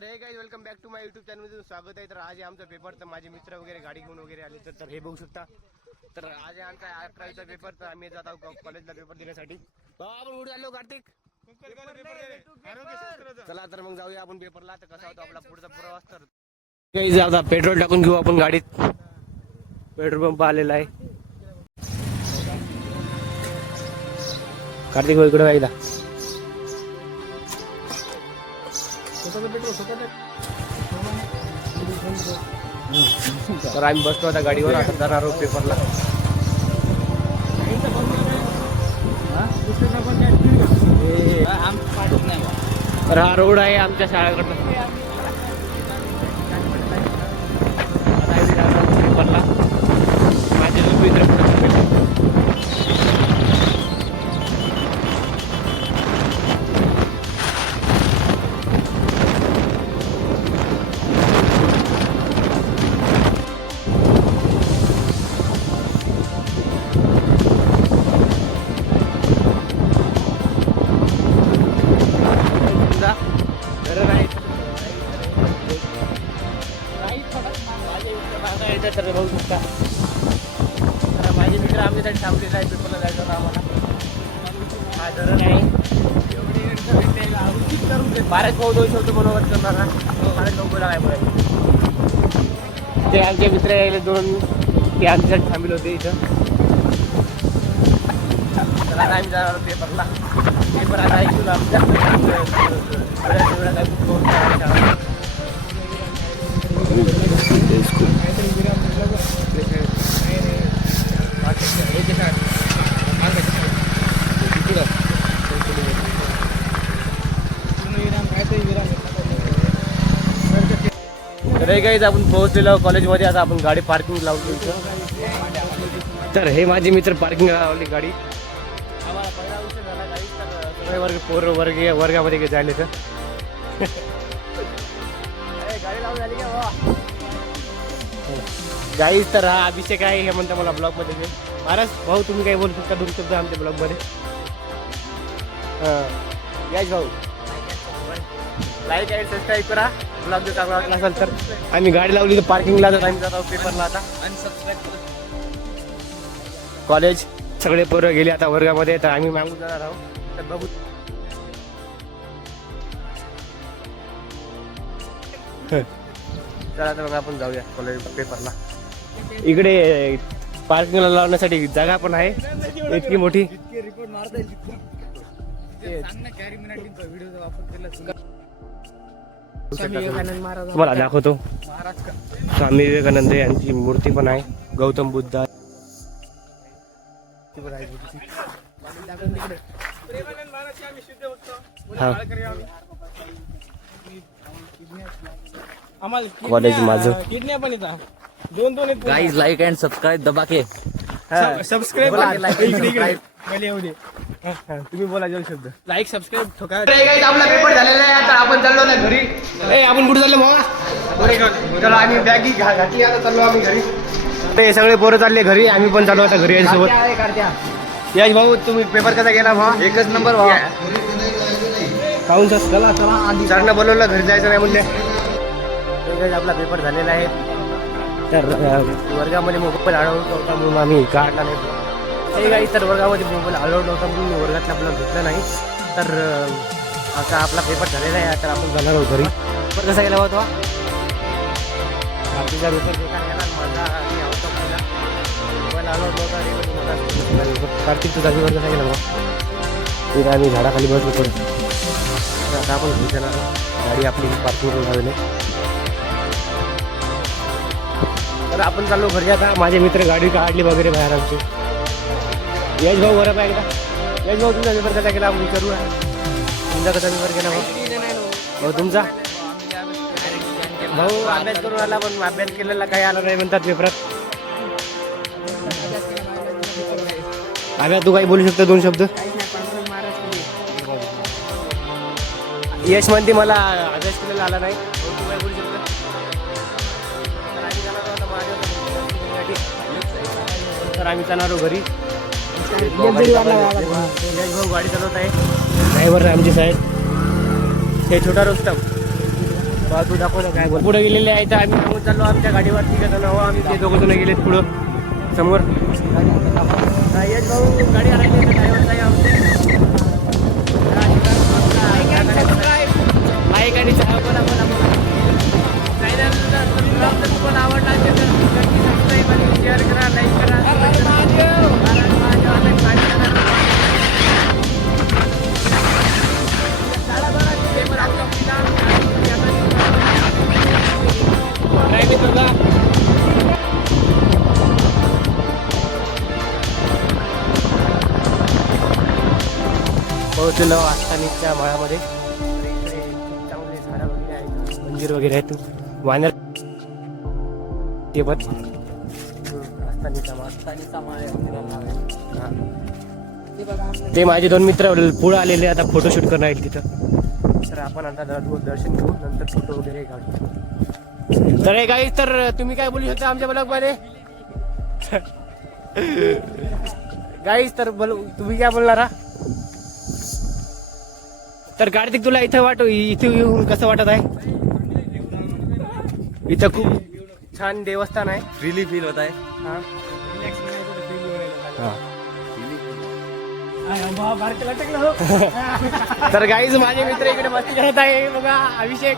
तर हे guys welcome back to my YouTube channel मध्ये स्वागत आहे। तर आज आहे आमचा पेपर, तर माझे मित्र वगैरे गाडी घेऊन वगैरे आले तर हे बघू शकता। तर आज आहे आमचा 11वीचा पेपर, तर आम्ही जात आहोत कॉलेजला पेपर देण्यासाठी। आपण उडून आलो कार्तिक, चला तर मग जाऊया आपण पेपरला। तर कसा होता आपला पुढचा प्रवास, तर गाइस आता पेट्रोल टाकून घेऊ आपण गाडीत। पेट्रोल पंप आलेला आहे। कार्तिक भाई इकडे वाईला तर आम्ही बसतो आता गाडीवर, आता जाणार आहोत पेपरला। तर हा रोड आहे आमच्या शाळेकडनं, आता आम्ही जाणार आहोत पेपरला। माझे जो मित्र तर बघू शकता। तर माझे मित्र आमच्यासाठी थांबलेले आहे पेपरला जायचं होतं आम्हाला। हा धरण आहे, बाराच भाऊ दोष होतो मनोगत करणारा, बाराच भाऊ बोला काय बोलायचं। ते आमचे मित्र यायले दोन, ते आमच्यासाठी थांबले होते इथं। तर आता आम्ही जाणार आहोत पेपरला। पेपर आता ऐकून आमच्या तर गाइस आपण पोहोचलेलो कॉलेजमध्ये। आता आपण गाडी पार्किंग लावली इथं। तर हे माझे मित्र पार्किंग लावली गाडी। आम्हाला पहिला उशीर झाला गाईस, तर सगळे वर्गामध्ये जायले तर गाडी लावून झाली का गाईस। तर हा अभिषेक आहे, हे म्हणता मला ब्लॉग मध्ये महाराज भाऊ तुम्ही काही बोलू शकता दोन शब्द आमच्या ब्लॉग मध्ये? यश भाऊ लाईक आणि सबस्क्राईब करा, ब्लॉग जर चांगला वाटला असेल तर। आम्ही गाडी लावली तर पार्किंगला, तर आम्ही जात आहोत पेपरला आता। कॉलेज सगळे पोरं गेले आता वर्गामध्ये, तर आम्ही मागून जाणार आहोत। तर बघू चला तर मग आपण जाऊया कॉलेज पेपरला। इकडे पार्किंगला लावण्यासाठी जागा पण आहे इतकी मोठी। तुम्हाला दाखवतो, स्वामी विवेकानंद यांची मूर्ती पण आहे, गौतम बुद्ध कॉलेज माझं गाइस लाइक एंड सब्सक्राइब दबा के सबस्क्राईब तुम्ही बोला दोन शब्द। लाईक सबस्क्राईब ठोका। आपला पेपर झालेला आहे, आता आपण चाललो ना घरी। आपण कुठे चाललो भावा? तर आम्ही बॅगी घातली, आता चाललो आम्ही घरी। ते सगळे पोरं चालले घरी, आम्ही पण चाललो आता घरी याच्यासोबत। यश भाऊ तुम्ही पेपर कसा गेला भावा? एकच नंबर भावा। काहून चला चला सरनं बोलवलं घरी जायचं नाही म्हणले। आपला पेपर झालेला आहे, तर वर्गामध्ये मोबाईल अडवत होता म्हणून आम्ही काढला नाही। हे काही तर वर्गामध्ये मोबाईल अलाउड नव्हता म्हणून मी वर्गातला आपला घेतला नाही। तर आता आपला पेपर झालेला आहे, तर आपण जाणार आहोत घरी। पेपर कसा गेला होता? बाकीचा पेपर बेकार गेला, माझा मी आवडतो पहिला मोबाईल अलाउड नव्हता रे। कार्तिक तुझा पेपर कसा गेला बघ? तिथे आम्ही झाडाखाली बसलो थोडं। आता आपण घरी जाणार आहोत, गाडी आपली पार्किंग लावली। तर आपण चाललो घरी आता। माझे मित्र गाडी काढली वगैरे बाहेर आमची। यश भाऊ बरं पाहिजे का? यश भाऊ तुमचा पेपर कसा केला आपण विचारू। तुमचा कसा पेपर केला भाऊ? तुमचा भाऊ अभ्यास करून आला, पण अभ्यास केलेला काही आला नाही म्हणतात पेपरात। अभ्यास तू काही बोलू शकतो दोन शब्द? यश म्हणते मला अभ्यास केलेला आला नाही, तू काय बोलू शकतो? तर आम्ही जाणार घरी। यश भाऊ गाडी चालवत आहे, ड्रायव्हर आमचे साहेब, हे छोटा रुस्तम। बा तू दाखव ना काय बोल. पुढे गेलेले आहे तर आम्ही सांगून चाललो आमच्या गाडीवरती कसं नाव आम्ही ते दोघं जण गेलेत पुढं समोर. यश भाऊ गाडी आणायची ड्रायव्हर साहेब आमचे लाईक आणि बोला बोला बोला. तुम्हाला आवडला असेल तर नक्की सबस्क्राईब आणि शेअर करा, लाईक करा. पोहोचलो आस्थानीच्या माळामध्ये. इकडे खूप चांगले झाडं वगैरे आहेत, मंदिर वगैरे आहेत. वानर ते पण ते माझे दोन मित्र पुढे आलेले आता फोटोशूट करणार आहेत तिथं. तर आपण आता दर्शन घेऊ नंतर फोटो वगैरे काढू. तर हे काही तर तुम्ही काय बोलू शकता आमच्या ब्लॉग मध्ये गाईस तर तुम्ही काय बोलणार हा? तर कार्तिक तुला इथे येऊन कसं वाटत आहे? इथं खूप छान देवस्थान आहे. फ्रीली फील होत आहे. तर गाईज माझे मित्र इकडे मस्ती करत आहे बघा. अभिषेक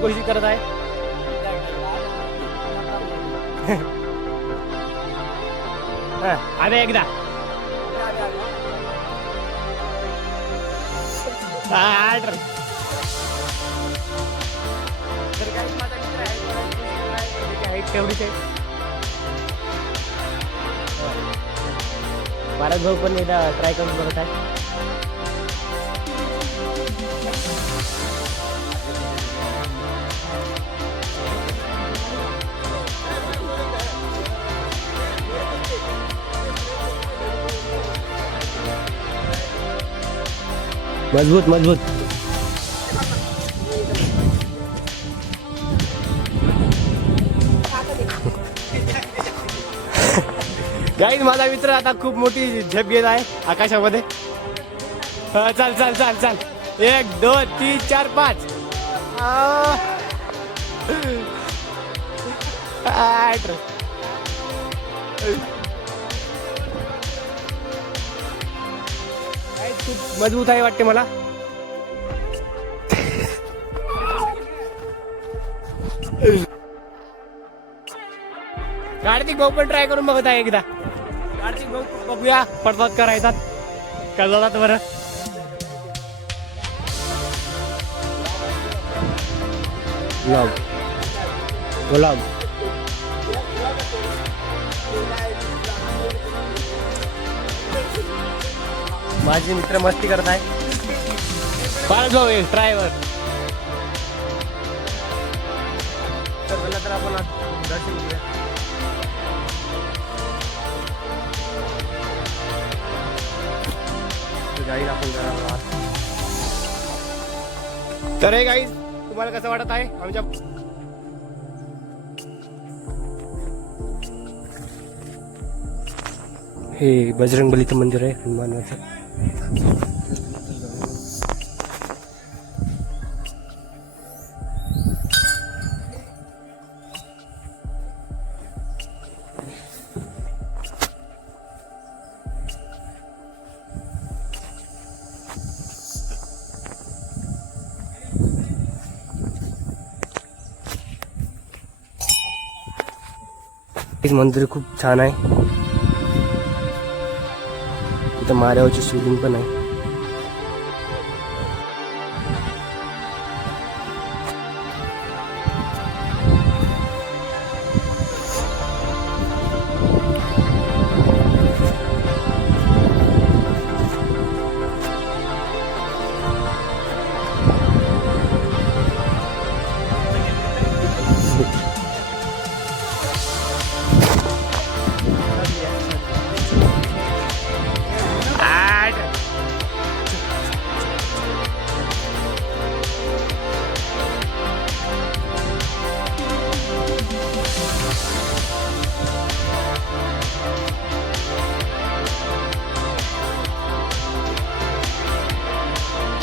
कोशिश करत आहे. अरे एकदा तेवढीच आहे. भारत भाऊ पण एकदा ट्राय करून बघत आहे. मजबूत मजबूत. गाईज माझा मित्र आता खूप मोठी झेप घेत आहे आकाशामध्ये. चाल चाल चाल चाल. 1 2 3 4 5. खूप मजबूत आहे वाटते मला. कार्तिक भाऊ पण ट्राय करून बघत आहे एकदा. कार्तिक भाऊ बघूया पडतात करायचा का जातात बरं. गुलाब माझे मित्र मस्ती करत आहे. पाळ भाऊ एक ड्रायव्हर. तर चला तर आपण दर्शन घेऊया. गाडी आपण जाणार. तर हे गाईज तुम्हाला कसं वाटत आहे आमच्या हे बजरंगबलीचं मंदिर आहे हनुमानाचं. मंदिर खूप छान आहे. इथं महादेवाची शिवलिंग पण आहे.